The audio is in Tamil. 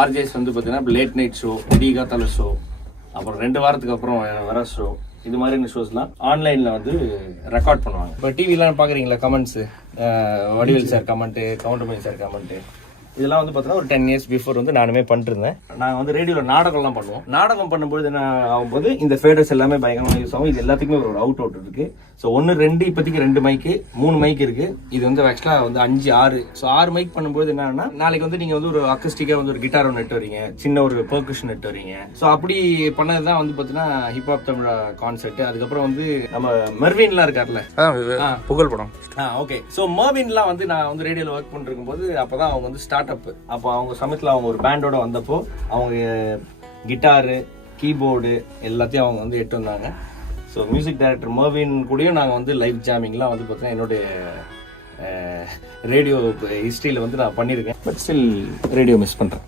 ஆர்ஜேஸ் வந்து பார்த்தீங்கன்னா லேட் நைட் ஷோ, காத்தால ஷோ, அப்புறம் 2 வாரத்துக்கு அப்புறம் வர ஷோ, இது மாதிரியான ஷோஸ்லாம் ஆன்லைனில் வந்து ரெக்கார்ட் பண்ணுவாங்க. இப்போ டிவிலாம் பார்க்குறீங்களா, comments, Vadivel sir comment, Goundamani sir comment, இதெல்லாம் வந்து பார்த்தீங்கன்னா ஒரு 10 இயர்ஸ் பிஃபோர் வந்து நானுமே பண்ணிருந்தேன். நாங்கள் வந்து ரேடியோவில் நாடகம்லாம் பண்ணுவோம். நாடகம் பண்ணும்போது என்ன ஆகும்போது இந்த ஃபேடர்ஸ் எல்லாமே பயங்கரமாக யூஸ் ஆகும். இது எல்லாத்துக்குமே ஒரு அவுட் இருக்கு. ஸோ 1 2 இப்போதைக்கு 2 மைக்கு, 3 மைக் இருக்கு. இது வந்து ஆக்சுவலாக வந்து 5 6. ஸோ 6 மைக் பண்ணும்போது என்னன்னா, நாளைக்கு வந்து நீங்கள் வந்து ஒரு அக்கஸ்டிக்காக வந்து ஒரு கிட்டார் ஒன்று நெட்டு வரீங்க, சின்ன ஒரு பெர்கஷன் நெட்டு வரீங்க. ஸோ அப்படி பண்ணது தான் வந்து பார்த்தீங்கன்னா ஹிப்ஹாப் தமிழ் கான்செப்ட். அதுக்கப்புறம் வந்து நம்ம மெர்வின்லாம் இருக்கார்ல, புகழ் படம். ஓகே. ஸோ மெர்வின்லாம் வந்து நான் வந்து ரேடியோவில் ஒர்க் பண்ணிருக்கும் போது அப்போதான் அவங்க வந்து ஸ்டார்ட் அப். அப்போ அவங்க சமயத்தில் அவங்க ஒரு பேண்டோட வந்தப்போ அவங்க கிட்டாரு, கீபோர்டு எல்லாத்தையும் அவங்க வந்து எட்டு வந்தாங்க. ஸோ மியூசிக் டைரக்டர் மெர்வின் கூடயும் நாங்கள் வந்து லைவ் ஜாமிங்லாம் வந்து பார்த்தீங்கன்னா என்னுடைய ரேடியோ ஹிஸ்ட்ரியில் வந்து நான் பண்ணியிருக்கேன். பட் ஸ்டில் ரேடியோ மிஸ் பண்ணுறேன்.